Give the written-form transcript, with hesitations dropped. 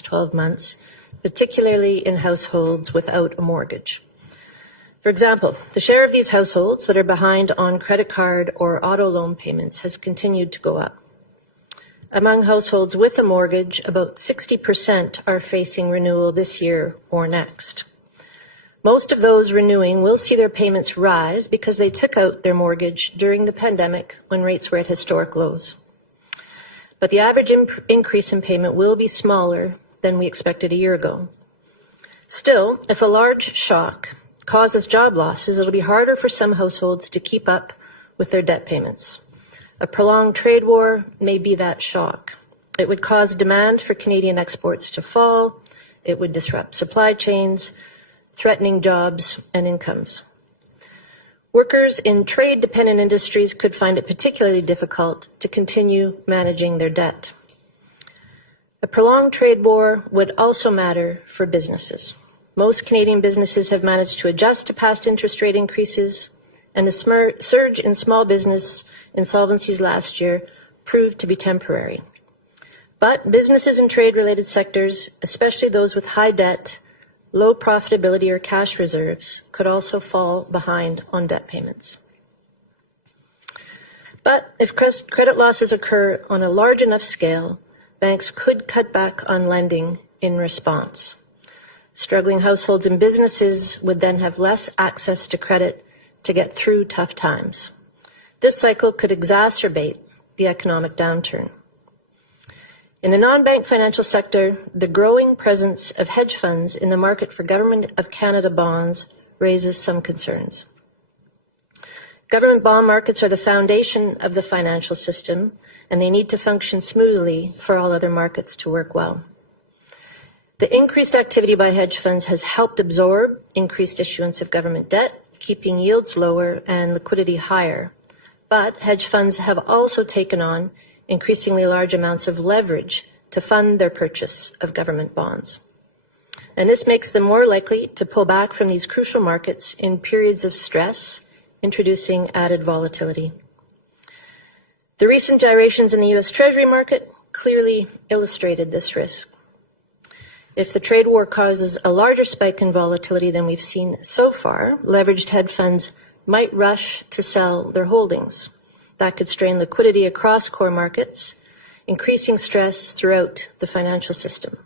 next 12 months, particularly in households without a mortgage. For example, the share of these households that are behind on credit card or auto loan payments has continued to go up. Among households with a mortgage, about 60% are facing renewal this year or next. Most of those renewing will see their payments rise because they took out their mortgage during the pandemic when rates were at historic lows. But the average increase in payment will be smaller than we expected a year ago. Still, if a large shock causes job losses, it'll be harder for some households to keep up with their debt payments. A prolonged trade war may be that shock. It would cause demand for Canadian exports to fall. It would disrupt supply chains, threatening jobs and incomes. Workers in trade-dependent industries could find it particularly difficult to continue managing their debt. A prolonged trade war would also matter for businesses. Most Canadian businesses have managed to adjust to past interest rate increases, and the surge in small business insolvencies last year proved to be temporary. But businesses in trade-related sectors, especially those with high debt, low profitability or cash reserves, could also fall behind on debt payments. But if credit losses occur on a large enough scale, banks could cut back on lending in response. Struggling households and businesses would then have less access to credit to get through tough times. This cycle could exacerbate the economic downturn. In the non-bank financial sector, the growing presence of hedge funds in the market for Government of Canada bonds raises some concerns. Government bond markets are the foundation of the financial system, and they need to function smoothly for all other markets to work well. The increased activity by hedge funds has helped absorb increased issuance of government debt, keeping yields lower and liquidity higher. But hedge funds have also taken on increasingly large amounts of leverage to fund their purchase of government bonds. And this makes them more likely to pull back from these crucial markets in periods of stress, introducing added volatility. The recent gyrations in the U.S. Treasury market clearly illustrated this risk. If the trade war causes a larger spike in volatility than we've seen so far, leveraged hedge funds might rush to sell their holdings. That could strain liquidity across core markets, increasing stress throughout the financial system.